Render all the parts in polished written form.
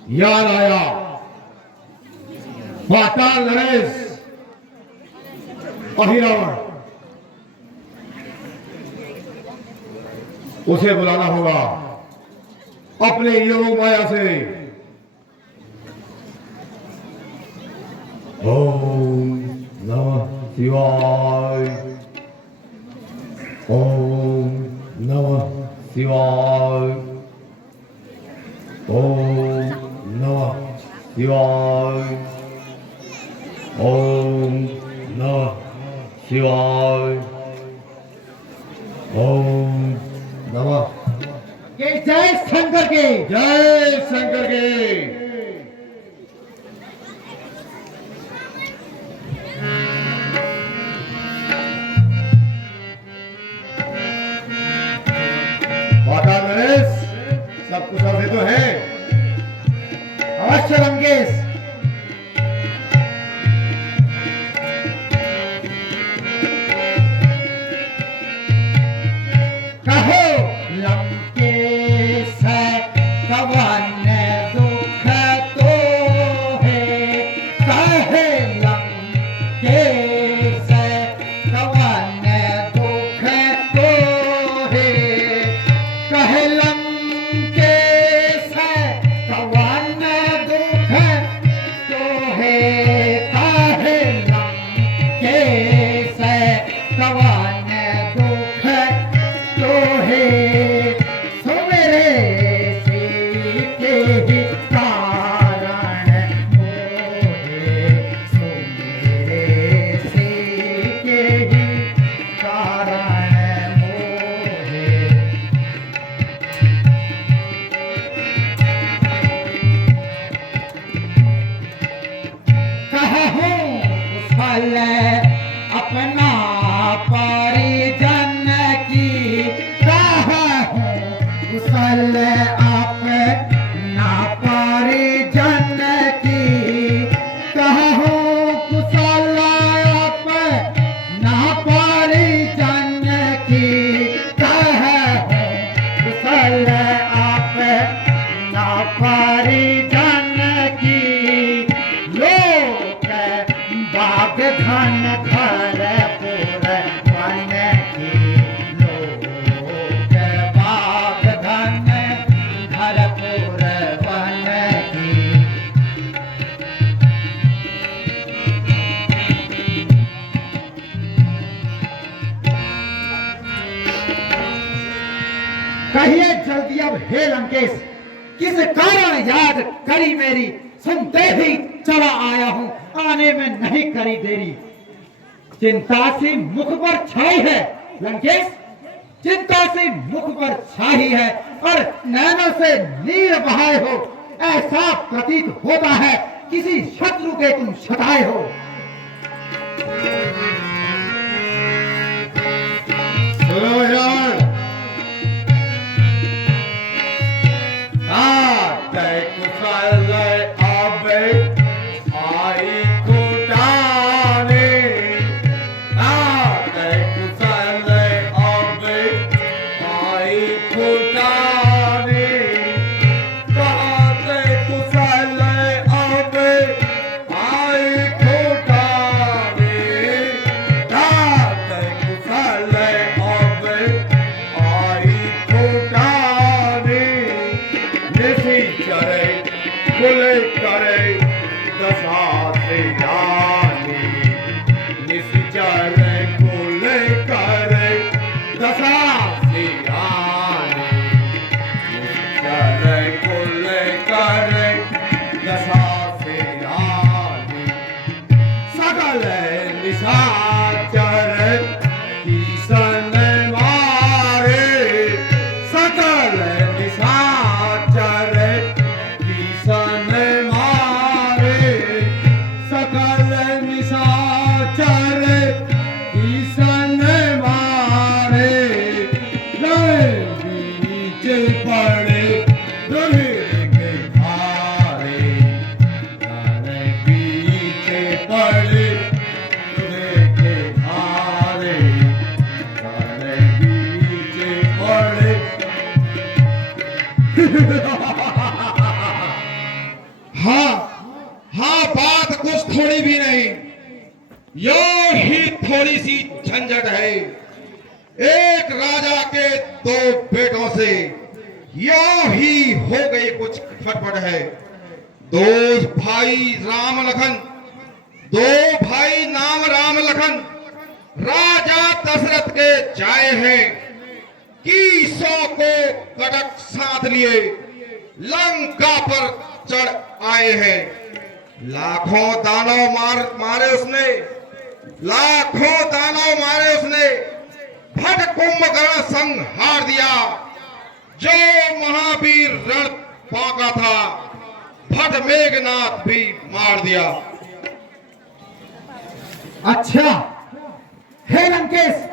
याद आया पाताल नरेश अहिरावण, उसे बुलाना होगा अपने योग माया से। ओम नमः शिवाय, ओम नमः शिवाय, ओम नमः शिवाय, ओम नमः शिवाय, ओम नमः। जय शंकर के, जय शंकर के। माता नरेश, सब कुछ अभी तो है। अवश्य लंकेश। कहो लंकेश कवन दुख तो है, कहे लंकेश कवन दुख तो है, कहे लंकेश कवन दुख तो है, कहे लंकेश कवन दुख तो है, सो मेरे सीते ही कारण मोहे, सो मेरे सीते ही कारण मोहे। कहूँ फल अपना परिजन की, कहूँ कुशल अपना परिजन की, कहूँ कुशल अपना परिजन की, कहूँ कुशल अपना परिजन की, लोक बाग धन घर पुर वन की, लोक बाग धन घर पुर वन की। कहिए जल्दी अब हे लंकेश, किस कारण याद करी मेरी, सुनते ही चला आया हूं, आने में नहीं करी देरी। चिंता सी मुख पर छाई है लंकेश, चिंता सी मुख पर छाई है, और नैनों से नीर बहाए हो, ऐसा प्रतीत होता है किसी शत्रु के तुम सताए हो। सुनो यार, तय कुशल अब आई कुटाने, तय कुशल अब आई कुटाने, तय कुशल अब आई कुटाने, तय कुशल अब आई कुटाने, निसी चरे कुल करे दशा से जानी, निसी चरे कुल करे दशा से जानी, निसी चरे कुल करे दशा से जानी, सकल निशाचर किसन मारे, सकल निशाचर किसन मारे, सकल थोड़ी भी नहीं, यो ही थोड़ी सी झंझट है। एक राजा के दो बेटों से यो ही हो गई कुछ फटफट है। दो भाई राम लखन, दो भाई नाम राम लखन राजा दशरथ के जाए हैं कि 100 को कटक साथ लिए लंका पर चढ़ आए हैं। लाखों दानव मारे उसने, लाखों दानव मारे उसने, भट कुंभकर्ण संहार दिया। जो महावीर रण पाका था, भट मेघनाथ भी मार दिया। अच्छा, हे लंकेश,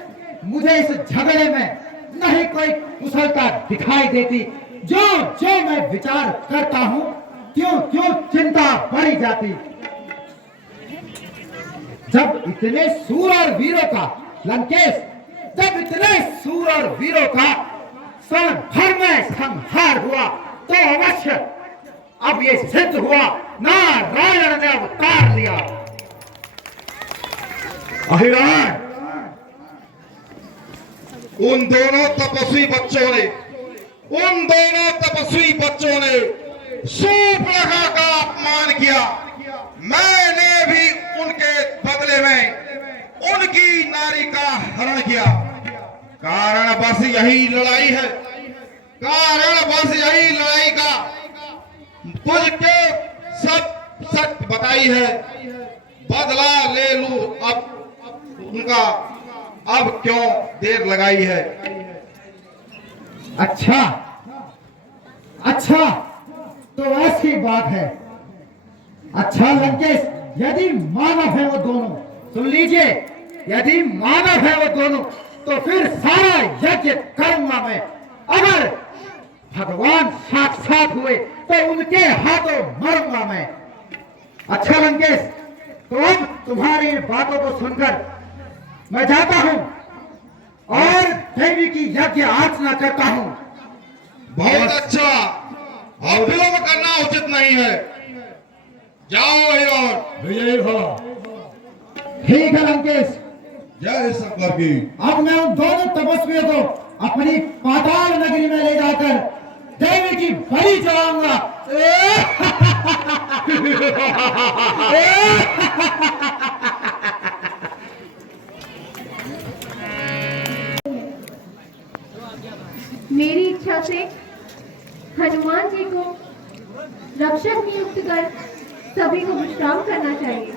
मुझे इस झगड़े में नहीं कोई कुशलता दिखाई देती। जो जो मैं विचार करता हूं, क्यों क्यों चिंता बढ़ी जाती। जब इतने सूर और वीरों का लंकेश, जब इतने सूर और वीरों का क्षण भर में संहार हुआ, तो अवश्य अब ये सिद्ध हुआ, नारायण ने अवतार लिया। अहिराण, उन दोनों तपस्वी बच्चों ने, उन दोनों तपस्वी बच्चों ने शूर्पणखा का अपमान किया। मैंने भी उनके बदले में उनकी नारी का हरण किया। कारण बस यही लड़ाई है, कारण बस यही लड़ाई का तुझको सब सच बताई है। बदला ले लूं अब उनका, अब क्यों देर लगाई है। अच्छा अच्छा, तो ऐसी बात है। अच्छा लंकेश, यदि मानव है वो दोनों, सुन लीजिए, यदि मानव है वो दोनों, तो फिर सारा यज्ञ करूंगा मैं। अगर भगवान साक्षात हुए तो उनके हाथों मरूंगा मैं। अच्छा लंकेश, तो अब तुम्हारी इन बातों को सुनकर मैं जाता हूं और देवी की यज्ञ आराधना करता हूं। बहुत अच्छा, अब विलंब करना उचित नहीं है। जाओ हिरण। विजयी हो। ठीक है लंकेश, जय शंकर की। अब मैं उन दोनों तपस्वियों को अपनी पाताल नगरी में ले जाकर देवी की बलि चढ़ाऊंगा। मेरी इच्छा से हनुमान जी को रक्षक नियुक्त कर सभी को विश्राम करना चाहिए।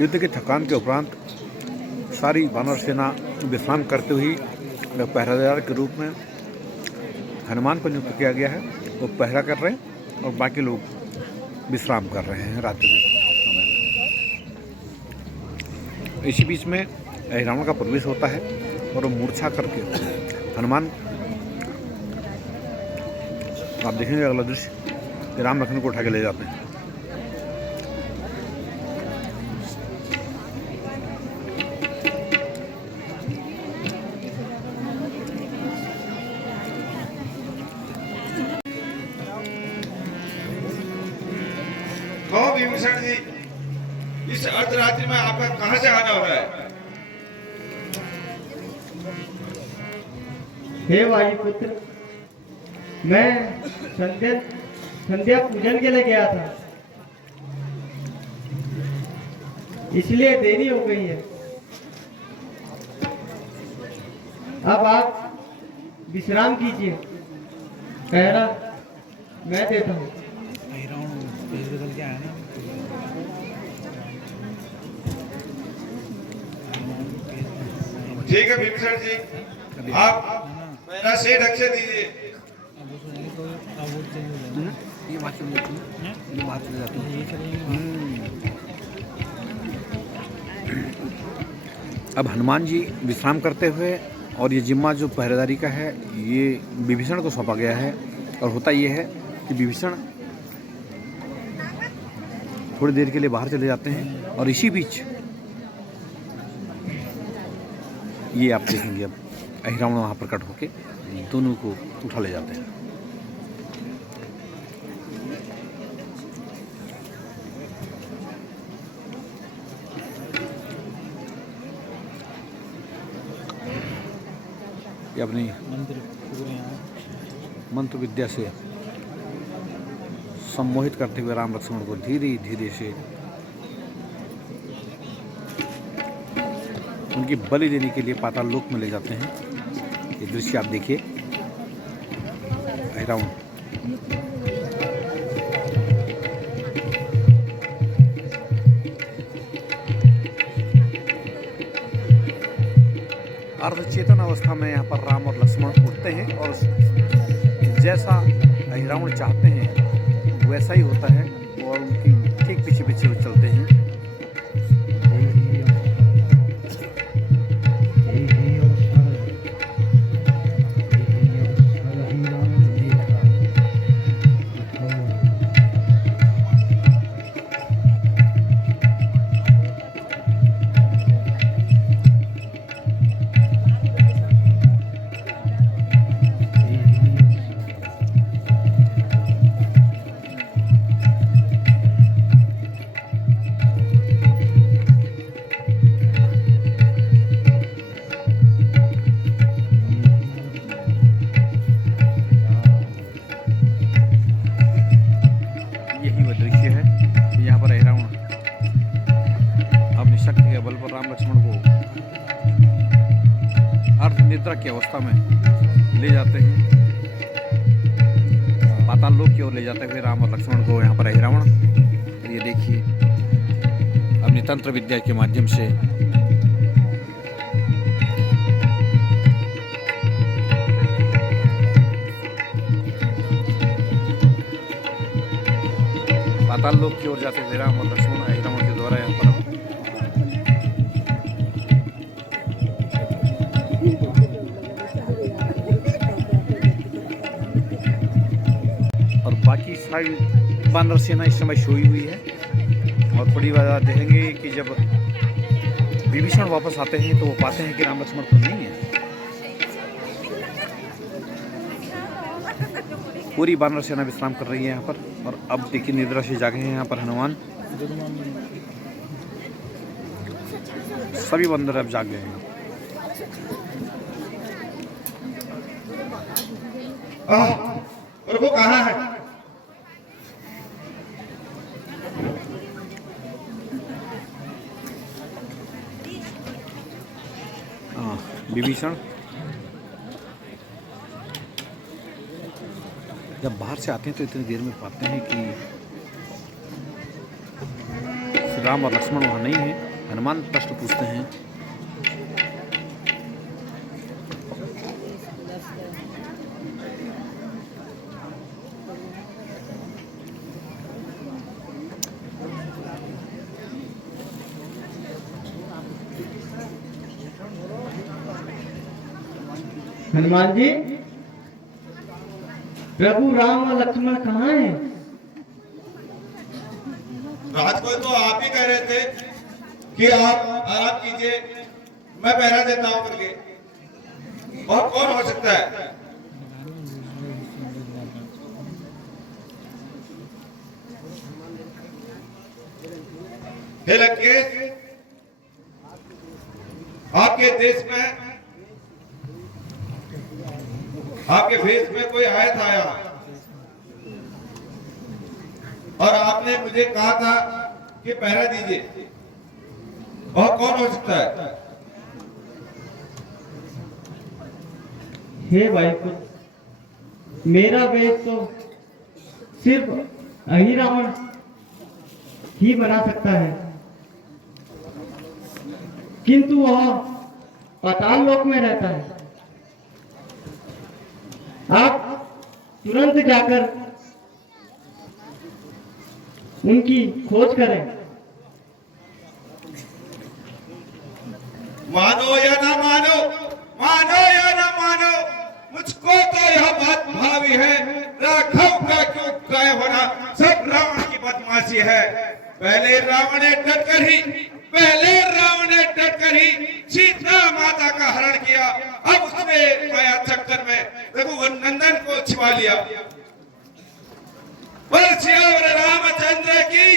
युद्ध की थकान के उपरांत सारी वानर सेना विश्राम करते हुए पहरेदार के रूप में हनुमान को नियुक्त किया गया है। वो पहरा कर रहे हैं और बाकी लोग विश्राम कर रहे हैं रात्रि के समय में। इसी बीच में रावण का प्रवेश होता है और वो मूर्छा करके हनुमान, आप देखेंगे अगला दृश्य, राम लखन को उठा के ले जाते हैं। विभीषण जी, इस अर्धरात्रि में आपका कहां से आना हो रहा है? हे वायुपुत्र, मैं संध्या पूजन के लिए गया था, इसलिए देरी हो गई है। अब आप विश्राम कीजिए, पहरा मैं देता हूँ। ठीक है विभीषण जी, आप मेरा सेठ अक्षय दीजिए। अब हनुमान जी विश्राम करते हुए, और ये जिम्मा जो पहरेदारी का है ये विभीषण को सौंपा गया है। और होता ये है कि विभीषण थोड़ी देर के लिए बाहर चले जाते हैं और इसी बीच ये आप देखेंगे अब अहिरावण वहाँ प्रकट होके दोनों को उठा ले जाते हैं। ये अपनी मंत्र विद्या से सम्मोहित करते हुए राम लक्ष्मण को धीरे धीरे से उनकी बलि देने के लिए पाताल लोक में ले जाते हैं। ये दृश्य आप देखिए। अहिरावण अर्धचेतन अवस्था में यहाँ पर राम और लक्ष्मण उठते हैं और जैसा अहिरावण चाहते हैं वैसा ही होता है और उनकी ठीक पीछे पीछे वो चलते हैं। निद्रा की अवस्था में ले जाते हैं, पाताल लोक की ओर ले जाते हुए राम और लक्ष्मण को यहाँ पर अहिरावण। ये देखिए अपनी तंत्र विद्या के माध्यम से पाताल लोक की ओर जाते हुए राम और लक्ष्मण अहिरावण के द्वारा यहाँ पर बाकी सारी वानर सेना इस समय सोई हुई है। और बड़ी बात देखेंगे कि जब विभीषण वापस आते हैं तो वो पाते हैं कि राम लक्ष्मण तो नहीं है। पूरी वानर सेना विश्राम कर रही है यहाँ पर। और अब देखिए निद्रा से जागे हैं यहाँ पर हनुमान। सभी बंदर अब जाग गए हैं। प्रभु कहाँ है? विभीषण जब बाहर से आते हैं तो इतनी देर में पाते हैं कि श्री राम और लक्ष्मण वहाँ नहीं है। हनुमान प्रश्न पूछते हैं। हनुमान जी, प्रभु राम और लक्ष्मण कहाँ हैं? रात को तो आप ही कह रहे थे कि आप आराम कीजिए, मैं पहरा देता हूं करके। और कौन हो सकता है? हे लंकेश, आपके देश में आपके फेस में कोई आया था और आपने मुझे कहा था कि पहरा दीजिए। और कौन हो सकता है? हे भाई, कुछ मेरा वेश तो सिर्फ अहिरावण ही बना सकता है, किंतु वह पाताल लोक में रहता है। आप तुरंत जाकर उनकी खोज करें। मानो या ना मानो, मानो या ना मानो, मुझको तो यह बात भावी है। राघव का क्यों गायब होना सब रावण की बदमाशी है। पहले रावण ने डटकर ही सीता माता का हरण किया। अब उसने माया चक्कर में रघुवर नंदन को छिपा लिया। पर सियावर रामचंद्र की।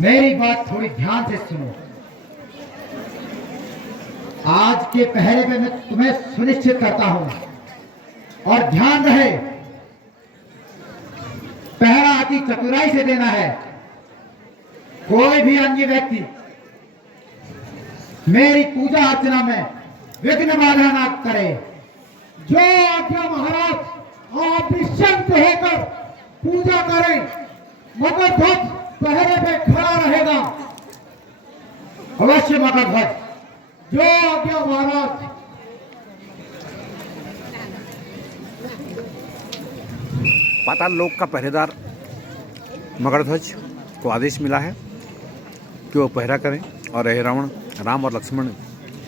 मेरी बात थोड़ी ध्यान से सुनो। आज के पहरे पे मैं तुम्हें सुनिश्चित करता हूं और ध्यान रहे, पहरा अति चतुराई से देना है। कोई भी अन्य व्यक्ति मेरी पूजा अर्चना में विघ्न बाधा ना करे। जो आज्ञा महाराज आप निश्चिंत होकर पूजा करें, मगर ध्वज पहरे पे खड़ा रहेगा। अवश्य मगर ध्वज जो आज्ञा महाराज। पाताल लोक का पहरेदार मगरध्वज को आदेश मिला है कि वो पहरा करें और रावण राम और लक्ष्मण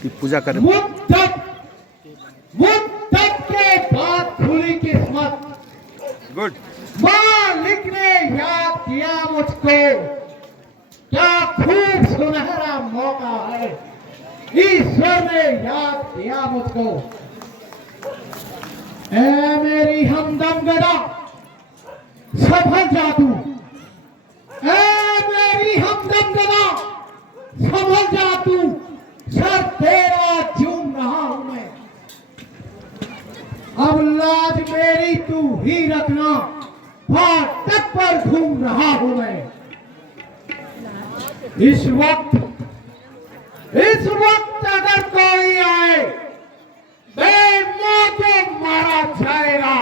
की पूजा करें। मुद्दत के बाद खुली किस्मत। गुड। मालिक ने याद किया मुझको, क्या खूब सुनहरा मौका है। ईश्वर ने याद किया मुझको। ऐ मेरी हमदम गदा संभल जा तू। ऐ मेरी हमदम गदा संभल जा तू। सर तेरा झूम रहा हूं मैं। अब लाज मेरी तू ही रखना, फाटक पर घूम रहा हूं मैं। इस वक्त अगर कोई आए, बेमौत मारा जाएगा।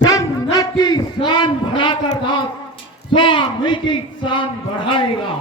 जन्नत की शान बढ़ाकर दास स्वामी की शान बढ़ाएगा।